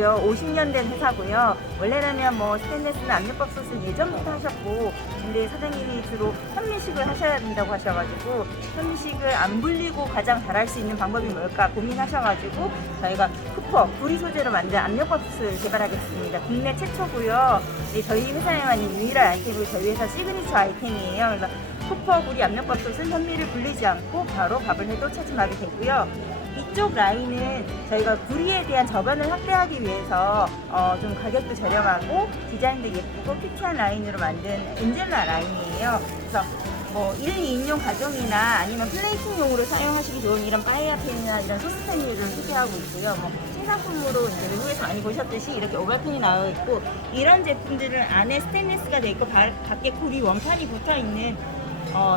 회사고요. 50년 된 회사고요. 원래라면 뭐 스테인리스나 압력밥솥은 예전부터 하셨고, 근데 사장님이 주로 현미식을 하셔야 된다고 하셔가지고 현미식을 안 불리고 가장 잘할 수 있는 방법이 뭘까 고민하셔가지고 저희가 쿠퍼, 구리 소재로 만든 압력밥솥을 개발하겠습니다. 국내 최초고요. 저희 회사에만 있는 유일한 아이템이고 저희 회사 시그니처 아이템이에요. 그래서 쿠퍼 구리 압력밥솥은 현미를 불리지 않고 바로 밥을 해도 차지막이 되고요. 이쪽 라인은 저희가 구리에 대한 저변을 확대하기 위해서 좀 가격도 저렴하고 디자인도 예쁘고 큐티한 라인으로 만든 엔젤라 라인이에요. 그래서 뭐 1, 2인용 가정이나 아니면 플레이팅용으로 사용하시기 좋은 이런 파이어팬이나 이런 소스팬들을 소개하고 있고요. 뭐 신상품으로 이제 외국에서 많이 보셨듯이 이렇게 오발팬이 나와 있고, 이런 제품들은 안에 스테인리스가 돼 있고 밖에 구리 원판이 붙어 있는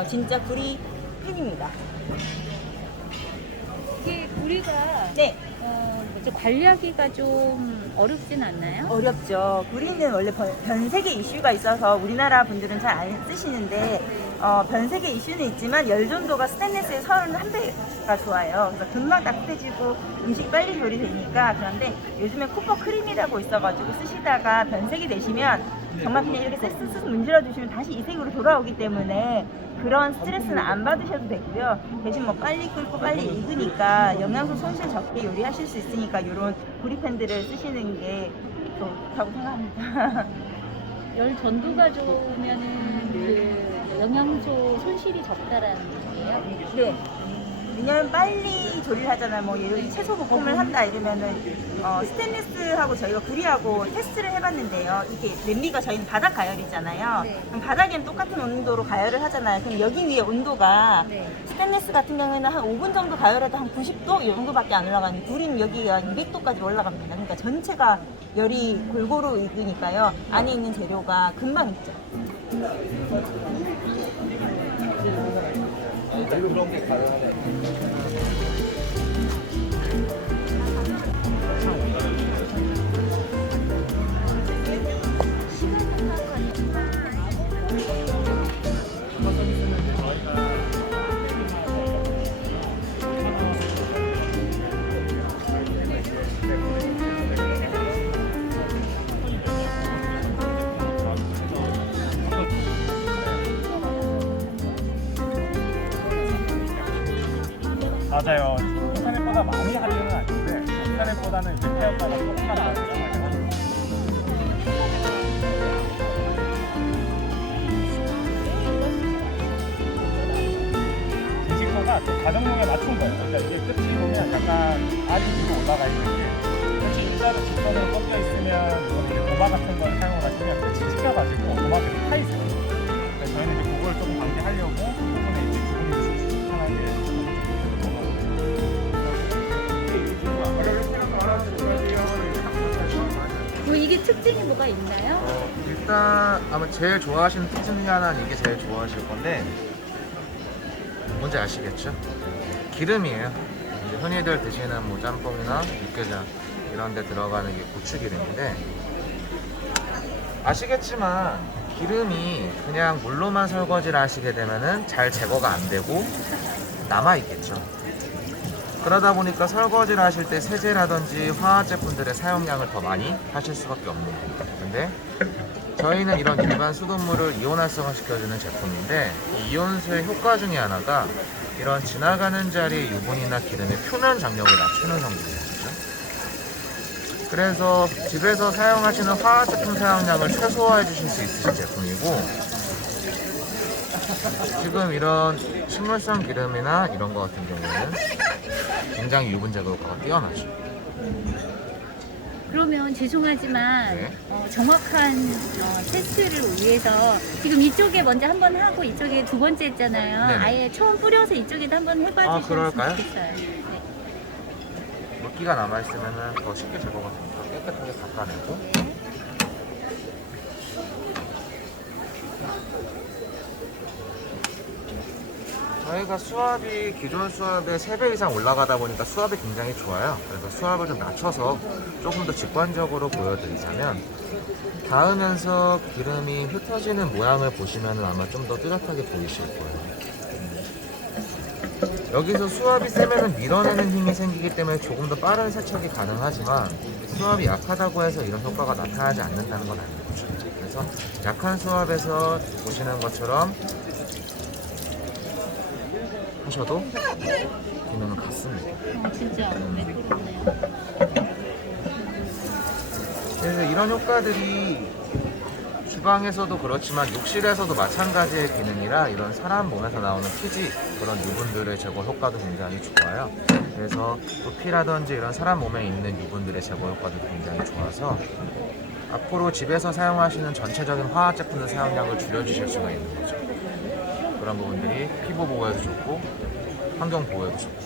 진짜 구리 팬입니다. 이게 구리가 네. 뭐죠? 관리하기가 좀 어렵진 않나요? 어렵죠. 구리는 원래 변색의 이슈가 있어서 우리나라 분들은 잘 안 쓰시는데 변색의 이슈는 있지만 열존도가 스테인리스의 31배가 좋아요. 그래서 금방 따뜻해지고 음식 빨리 조리되니까. 그런데 요즘에 쿠퍼 크림이라고 있어가지고 쓰시다가 변색이 되시면 정말 그냥 이렇게 쓱쓱쓱 문질러 주시면 다시 이 색으로 돌아오기 때문에 그런 스트레스는 안 받으셔도 되고요. 대신 뭐 빨리 끓고 빨리 익으니까 영양소 손실 적게 요리하실 수 있으니까 이런 구리팬들을 쓰시는 게 좋다고 생각합니다. 열 전도가 좋으면은 그 영양소 손실이 적다라는 얘기예요? 네. 왜냐면 빨리 조리를 하잖아요. 뭐 예를 들어 채소 볶음을 한다 이러면은 스테인리스하고 저희가 구리하고 테스트를 해봤는데요. 이게 냄비가 저희는 바닥 가열이잖아요. 네. 그럼 바닥에는 똑같은 온도로 가열을 하잖아요. 그럼 여기 위에 온도가 네. 스테인리스 같은 경우에는 한 5분 정도 가열해도 한 90도 이 정도밖에 안 올라가는데 구리는 여기가 200도까지 올라갑니다. 그러니까 전체가 열이 골고루 익으니까요. 안에 있는 재료가 금방 익죠. 그런 게 가능하네. 맞아요. 인터넷보다 많이 하려는 아닌데 인터넷보다는 이제 태엽가가 조금만 나아요. 인식도가 또 가정용에 맞춘 거예요. 그러니까 이게 끝이 보면 약간 알이 위로 올라가 있는 게, 끝이 일자로 직선으로 꺾여 있으면 이거는 이제 도마 같은 걸 사용을 하시면 끝이 찢겨가지고 도마가 계속 타 있어요. 그래서 저희는 이제 그걸 조금 방지하려고 그 부분에 이제 주문이 편하게. 뭐 이게 특징이 뭐가 있나요? 일단 아마 제일 좋아하시는 특징 중에 하나는 이게 제일 좋아하실 건데, 뭔지 아시겠죠? 기름이에요. 이제 흔히들 드시는 뭐 짬뽕이나 육개장 이런 데 들어가는 게 고추기름인데, 아시겠지만 기름이 그냥 물로만 설거지를 하시게 되면은 잘 제거가 안 되고 남아있겠죠. 그러다 보니까 설거지를 하실 때 세제라든지 화학 제품들의 사용량을 더 많이 하실 수밖에 없는 겁니다. 근데 저희는 이런 일반 수돗물을 이온활성화 시켜주는 제품인데, 이 이온수의 효과 중에 하나가 이런 지나가는 자리의 유분이나 기름의 표면 장력을 낮추는 성질이에요. 그래서 집에서 사용하시는 화학 제품 사용량을 최소화해 주실 수 있으신 제품이고, 지금 이런 식물성 기름이나 이런 거 같은 경우는 굉장히 유분 제거 효과가 뛰어나죠. 그러면 죄송하지만 네. 정확한 테스트를 위해서 지금 이쪽에 먼저 한 번 하고 이쪽에 두 번째 했잖아요. 네네. 아예 처음 뿌려서 이쪽에도 한번 해봐 아, 주시면 그럴까요? 좋겠어요. 네. 물기가 남아있으면 더 쉽게 제거가 됩니다. 깨끗하게 닦아내고. 저희가 수압이 기존 수압의 3배 이상 올라가다 보니까 수압이 굉장히 좋아요. 그래서 수압을 좀 낮춰서 조금 더 직관적으로 보여드리자면, 닿으면서 기름이 흩어지는 모양을 보시면 아마 좀 더 뚜렷하게 보이실 거예요. 여기서 수압이 세면 밀어내는 힘이 생기기 때문에 조금 더 빠른 세척이 가능하지만, 수압이 약하다고 해서 이런 효과가 나타나지 않는다는 건 아닌 거죠. 그래서 약한 수압에서 보시는 것처럼 하셔도 기능은 같습니다. 진짜 매끄럽네요. 그래서 이런 효과들이 주방에서도 그렇지만 욕실에서도 마찬가지의 기능이라 이런 사람 몸에서 나오는 피지 그런 유분들의 제거 효과도 굉장히 좋아요. 그래서 두피라든지 이런 사람 몸에 있는 유분들의 제거 효과도 굉장히 좋아서 앞으로 집에서 사용하시는 전체적인 화학 제품의 사용량을 줄여주실 수가 있는 거죠. 그런 부분들이 피부 보호에도 좋고 환경 보호에도 좋고.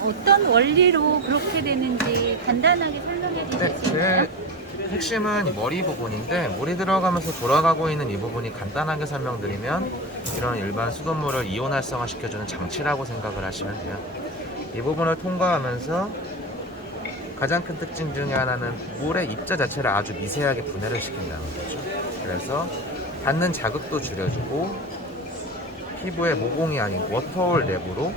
어떤 원리로 그렇게 되는지 간단하게 설명해 주실 네, 수 있나요? 제 핵심은 이 머리 부분인데 물이 들어가면서 돌아가고 있는 이 부분이 간단하게 설명드리면 이런 일반 수돗물을 이온 활성화 시켜주는 장치라고 생각을 하시면 돼요. 이 부분을 통과하면서 가장 큰 특징 중에 하나는 물의 입자 자체를 아주 미세하게 분해를 시킨다는 거죠. 그래서 닿는 자극도 줄여주고 피부의 모공이 아닌 워터홀 내부로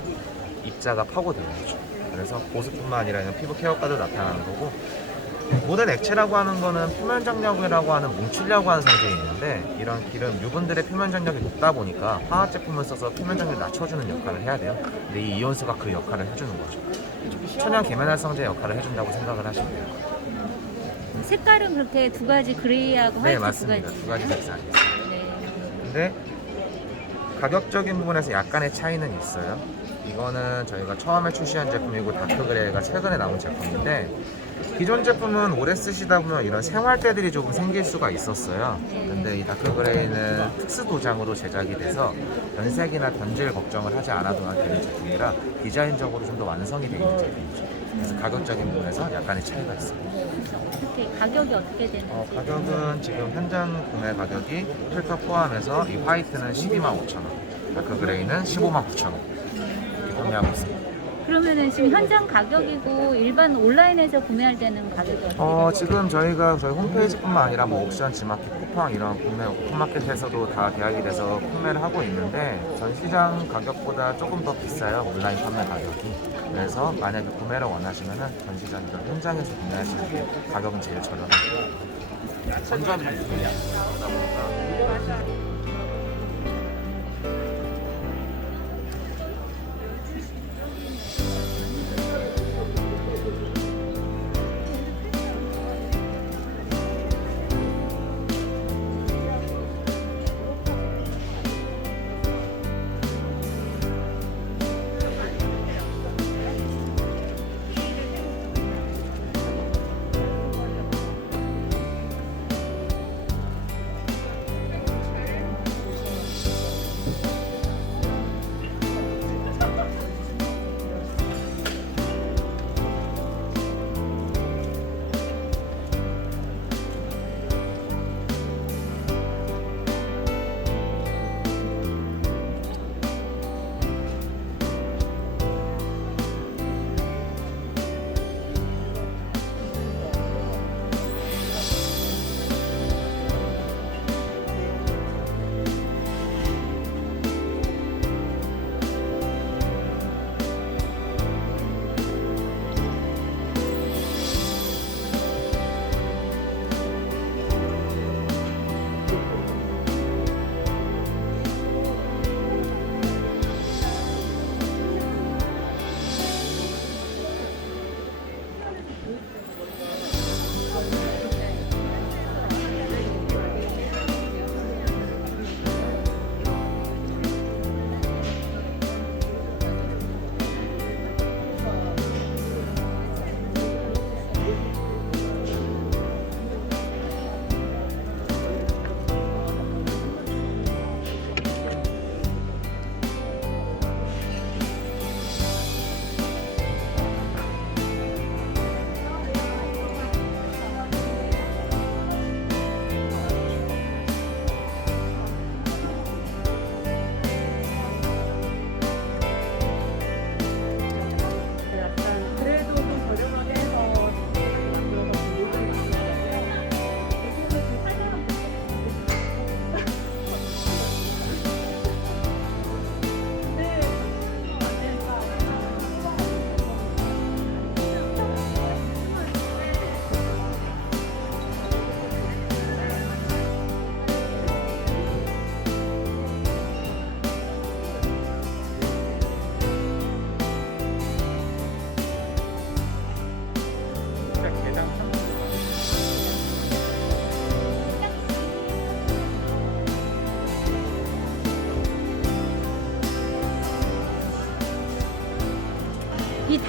입자가 파고드는 거죠. 그래서 보습뿐만 아니라 이런 피부 케어까지 나타나는 거고, 모든 액체라고 하는 거는 표면 장력이라고 하는 뭉치려고 하는 성질이 있는데 이런 기름, 유분들의 표면 장력이 높다 보니까 화학 제품을 써서 표면 장력을 낮춰주는 역할을 해야 돼요. 근데 이 이온수가 그 역할을 해주는 거죠. 천연 계면활성제 역할을 해준다고 생각을 하시면 돼요. 색깔은 그렇게 두 가지 그레이하고 네, 화이트 맞습니다. 두 두 가지. 가지 색상이 있어요. 네. 근데 가격적인 부분에서 약간의 차이는 있어요. 이거는 저희가 처음에 출시한 제품이고 다크그레이가 최근에 나온 제품인데 기존 제품은 오래 쓰시다 보면 이런 생활때들이 조금 생길 수가 있었어요. 근데 이 다크그레이는 특수 도장으로 제작이 돼서 변색이나 변질 걱정을 하지 않아도 되는 제품이라 디자인적으로 좀 더 완성이 되어 있는 제품이죠. 그래서 가격적인 부분에서 약간의 차이가 있어요. 어떻게 가격이 어떻게 되는지. 가격은 지금 현장 구매 가격이 필터 포함해서 이 화이트는 125,000원, 다크그레이는 159,000원 이렇게 구매하고 있습니다. 그러면은 지금 현장 가격이고 일반 온라인에서 구매할 때는 가격이 어떻게 지금 저희가 저희 홈페이지뿐만 아니라 뭐 옥션, 지마켓, 쿠팡 이런 국내 오픈마켓에서도 다 계약이 돼서 판매를 하고 있는데 전 시장 가격보다 조금 더 비싸요, 온라인 판매 가격이. 그래서 만약에 구매를 원하시면은 전 시장 이런 현장에서 구매하시는 게 가격은 제일 저렴해요. 전자비 그러다 보니까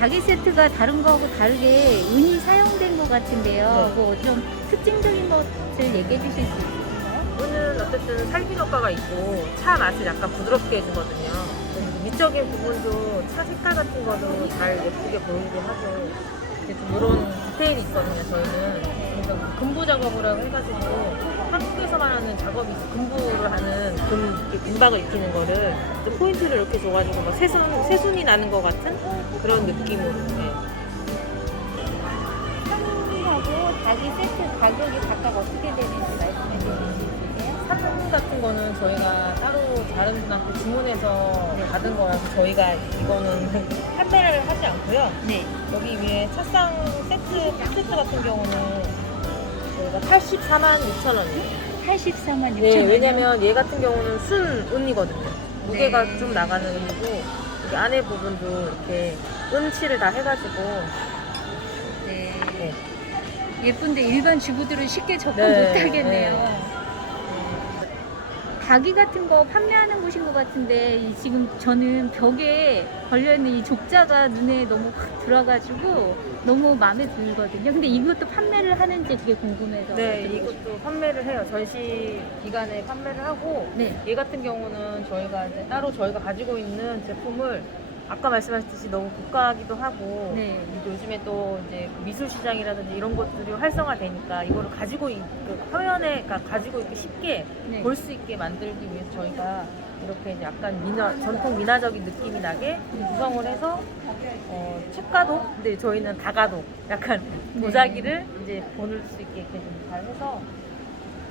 닭이 세트가 다른 거하고 다르게 은이 사용된 것 같은데요. 네. 뭐 좀 특징적인 것을 얘기해 주실 수 있으신가요? 은은 어쨌든 살균 효과가 있고 차 맛을 약간 부드럽게 해주거든요. 미적인 부분도 차 색깔 같은 거도 잘 예쁘게 보이게 하고 이렇게 좀 이런 디테일이 있거든요. 저희는 그래서 금부 작업을 해가지고 한국에서만 하는 작업이 있어요. 금부를 하는 금박을 익히는 거를 좀 포인트를 이렇게 줘가지고 막 새순이 나는 것 같은 그런 느낌으로. 네. 상하고 닭이 세트 가격이 각각 어떻게 되는지 말씀해 주실 수 있으세요? 사탕 같은 거는 저희가 따로 다른 분한테 주문해서 받은 거라서 저희가 이거는 판매를 하지 않고요. 네. 여기 위에 차상 세트 같은 경우는 저희가 84만 6천 원이에요. 84만 6천 네, 원. 왜냐면 얘 같은 경우는 순 은이거든요. 무게가 네. 좀 나가는 은이고 여기 안에 부분도 이렇게 은칠을 다 해가지고 네. 네. 예쁜데 일반 주부들은 쉽게 접근 네, 못 하겠네요. 닭이 같은 거 판매하는 곳인 것 같은데 지금 저는 벽에 걸려있는 이 족자가 눈에 너무 확 들어가지고 너무 마음에 들거든요. 근데 이것도 판매를 하는지 그게 궁금해서. 네, 여쭤보고 이것도 판매를 해요. 전시 기간에 판매를 하고 네. 얘 같은 경우는 저희가 이제 따로 저희가 가지고 있는 제품을 아까 말씀하셨듯이 너무 고가기도 하고 네. 요즘에 또 이제 미술 시장이라든지 이런 것들이 활성화되니까 이거를 가지고 화면에 가지고 있기 쉽게 네. 볼 수 있게 만들기 위해서 저희가 이렇게 이제 약간 전통 민화적인 느낌이 나게 구성을 해서 책가독, 근데 저희는 다가독, 약간 네. 도자기를 이제 보낼 수 있게 이렇게 좀 잘 해서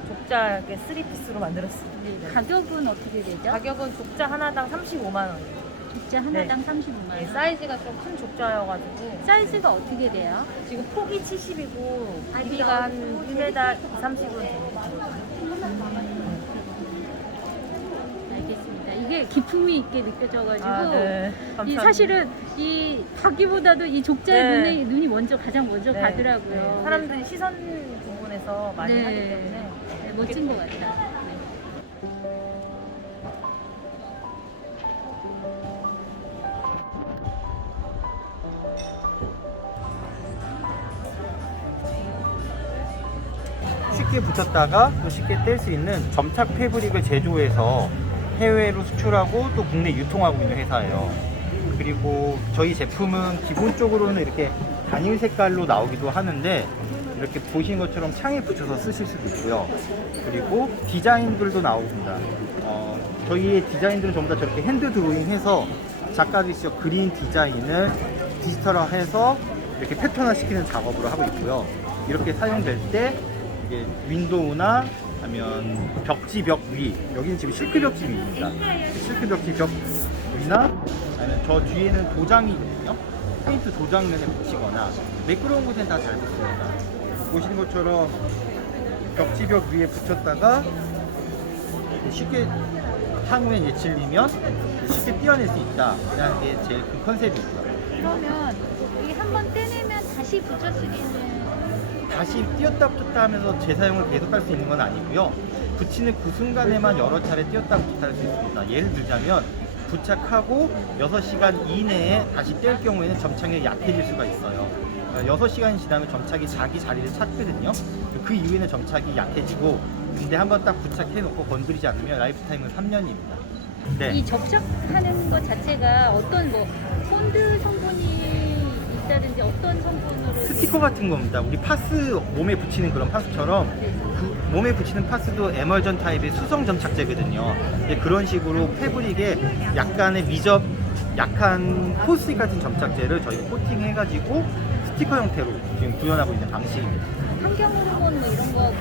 족자하게 3피스로 만들었습니다. 네. 가격은 어떻게 되죠? 가격은 족자 하나당 35만 원이에요. 족자 하나당 35만 원. 네, 사이즈가 좀 큰 족자여가지고 사이즈가 어떻게 돼요? 지금 폭이 70이고 길이가 한 1m 30은 됩니다. 알겠습니다. 이게 기품이 있게 느껴져가지고 네. 이 감사합니다. 사실은 이 닭이보다도 이 족자의 네. 눈이 가장 먼저 네. 가더라고요. 네. 사람들이 시선 부분에서 많이 네. 하기 때문에 네, 멋진 것 같아요. 네. 쉽게 붙였다가 또 쉽게 뗄 수 있는 점착 패브릭을 제조해서 해외로 수출하고 또 국내 유통하고 있는 회사예요. 그리고 저희 제품은 기본적으로는 이렇게 단일 색깔로 나오기도 하는데 이렇게 보신 것처럼 창에 붙여서 쓰실 수도 있고요. 그리고 디자인들도 나옵니다. 저희의 디자인들은 전부 다 저렇게 핸드 드로잉해서 작가들이 직접 그린 디자인을 디지털화해서 이렇게 패턴화 시키는 작업으로 하고 있고요. 이렇게 사용될 때 이게 윈도우나 아니면 벽지 벽 위, 여기는 지금 실크 벽지 위입니다. 실크 벽지 벽 위나 아니면 저 뒤에는 도장이거든요. 페인트 도장면에 붙이거나 매끄러운 곳엔 다 잘 붙습니다. 보시는 것처럼 벽지 벽 위에 붙였다가 쉽게 향후에 이제 질리면 쉽게 떼어낼 수 있다라는 게 제일 큰 컨셉이고요. 그러면 이 한번 떼내면 다시 붙여 쓰기는 다시 띄었다 붙였다 하면서 재사용을 계속할 수 있는 건 아니고요. 붙이는 그 순간에만 여러 차례 띄었다 붙였다 할 수 있습니다. 예를 들자면 부착하고 6시간 이내에 다시 뗄 경우에는 점착력이 약해질 수가 있어요. 6시간이 지나면 점착이 자기 자리를 찾거든요. 그 이후에는 점착이 약해지고, 근데 한번 딱 부착해 놓고 건드리지 않으면 라이프 타임은 3년입니다. 네. 이 접착하는 것 자체가 어떤 뭐 폰드 성분이 있다든지 어떤 성분으로 스티커 같은 겁니다. 우리 파스 몸에 붙이는 그런 파스처럼 그 몸에 붙이는 파스도 에멀전 타입의 수성 점착제거든요. 근데 그런 식으로 패브릭에 약간의 미접, 약한 포스틱 같은 점착제를 저희가 코팅해가지고 스티커 형태로 지금 구현하고 있는 방식입니다. 환경 호르몬 뭐 이런 거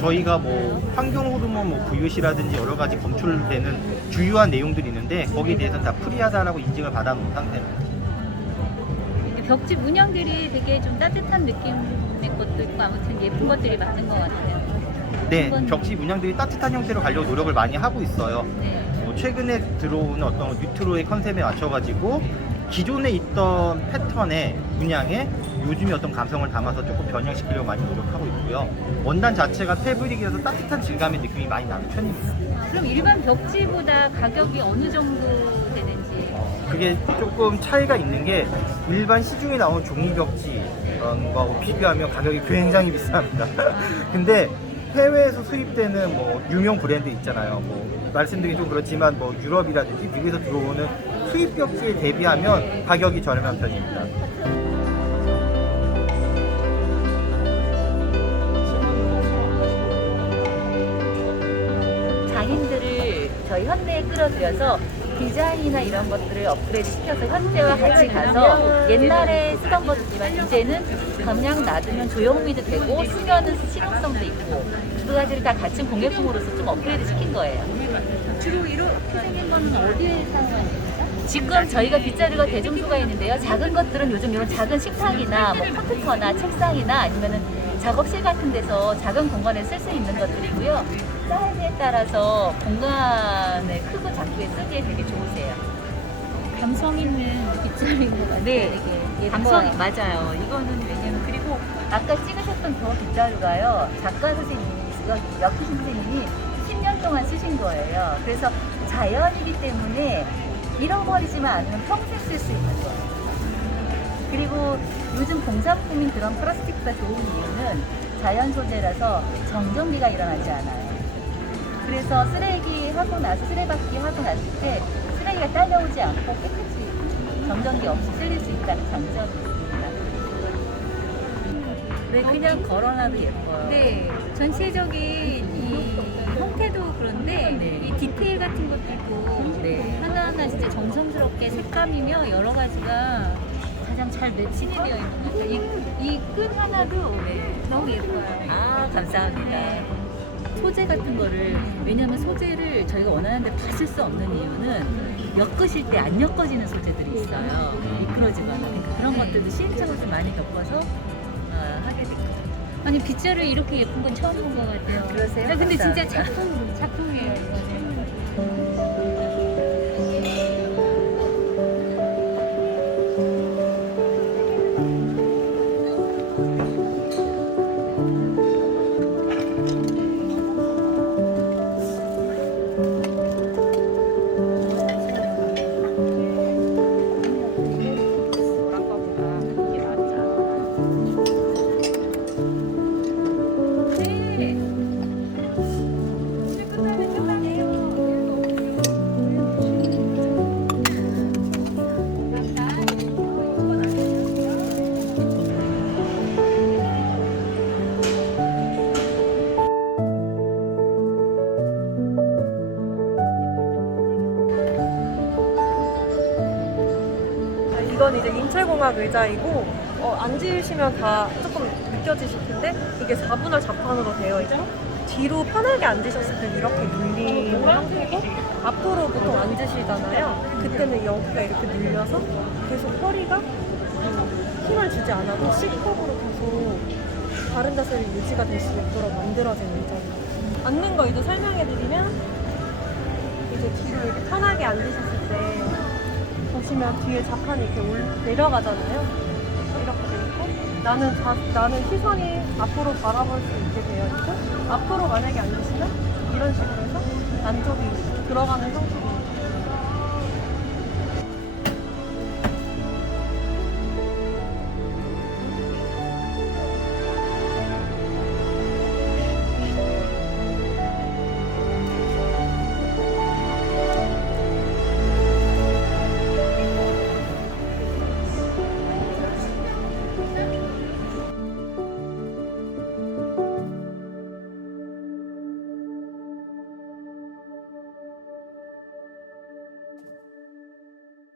저희가 뭐 환경 호르몬, 뭐 VOC라든지 여러 가지 검출되는 주요한 내용들이 있는데 거기에 대해서는 다 프리하다라고 인증을 받아놓은 상태입니다. 벽지 문양들이 되게 좀 따뜻한 느낌의 것도 있고 아무튼 예쁜 것들이 많은 것 같아요. 네, 한번- 벽지 문양들이 따뜻한 형태로 가려고 노력을 많이 하고 있어요. 네. 최근에 들어오는 어떤 뉴트로의 컨셉에 맞춰가지고 기존에 있던 패턴의 문양에 요즘의 어떤 감성을 담아서 조금 변형시키려고 많이 노력하고 있고요. 원단 자체가 패브릭이라서 따뜻한 질감의 느낌이 많이 나는 편입니다. 그럼 일반 벽지보다 가격이 어느 정도 되는지 그게 조금 차이가 있는 게 일반 시중에 나온 종이벽지 그런 거하고 비교하면 가격이 굉장히 비쌉니다. 근데 해외에서 수입되는 뭐 유명 브랜드 있잖아요. 뭐 말씀드리기 좀 그렇지만 뭐 유럽이라든지 미국에서 들어오는 수입 벽지에 대비하면 가격이 저렴한 편입니다. 장인들을 저희 현대에 끌어들여서 디자인이나 이런 것들을 업그레이드 시켜서 현대와 같이 가서 옛날에 쓰던 것이지만 이제는 그냥 놔두면 조형미도 되고 쓰면은 실용성도 있고 두 가지를 다 갖춘 공예품으로서 좀 업그레이드 시킨 거예요. 주로 이렇게 생긴 거는 어디에 사용하는 거죠? 지금 저희가 빗자루가 대중소가 있는데요. 작은 것들은 요즘 이런 작은 식탁이나 뭐 컴퓨터나 책상이나 아니면은 작업실 같은 데서 작은 공간에 쓸 수 있는 것들이고요. 사이즈에 따라서 공간을 크고 작게 쓰기에 되게 좋으세요. 감성 있는 빗자루인 것 같아요. 네, 이게 감성이 맞아요. 이거는 왜냐면 그리고 아까 찍으셨던 저 빗자루가요. 작가 선생님이 역기 선생님이 10년 동안 쓰신 거예요. 그래서 자연이기 때문에 잃어버리지만 않으면 평생 쓸 수 있는 거예요. 그리고 요즘 공산품인 그런 플라스틱보다 좋은 이유는 자연 소재라서 정전기가 일어나지 않아요. 그래서 쓰레기 하고 나서 쓰레받기 하고 났을 때 쓰레기가 딸려오지 않고 깨끗이 정전기 없이 쓸릴 수 있다는 장점이 있습니다. 네, 그냥 걸어놔도 예뻐요. 네, 전체적인 이 형태도 그런데 네. 이 디테일 같은 것도 있고 네. 하나하나 진짜 정성스럽게 색감이며 여러 가지가 가장 잘 매칭이 되어 있는 것 같아요. 이 끈 하나도 너무 예뻐요. 아, 감사합니다. 네. 소재 같은 거를, 왜냐면 소재를 저희가 원하는 데 다 쓸 수 없는 이유는 엮으실 때 안 엮어지는 소재들이 있어요. 미끄러지거나. 그러니까 그런 것들도 시행착오를 좀 많이 겪어서 하게 됐거든요. 아니 빗자루 이렇게 예쁜 건 처음 본 것 같아요. 그러세요? 아, 근데 진짜 감사합니다. 작품이에요. 이거는. 이건 이제 인체공학 의자이고 앉으시면 다 조금 느껴지실 텐데 이게 4분할 자판으로 되어 있고 뒤로 편하게 앉으셨을 때 이렇게 눌리는 상태고 앞으로 보통 앉으시잖아요. 그때는 여기가 이렇게 눌려서 계속 허리가 힘을 주지 않아도 C컵으로 계속 바른 자세를 유지가 될 수 있도록 만들어진 의자예요. 앉는 거 이제 설명해드리면 이제 뒤로 이렇게 편하게 앉으셨을 때 보시면 뒤에 자판이 이렇게 내려가잖아요. 이렇게 돼 있고 나는 시선이 앞으로 바라볼 수 있게 되어 있고 앞으로 만약에 앉으시면 이런 식으로 해서 안쪽이 들어가는 형식입니다.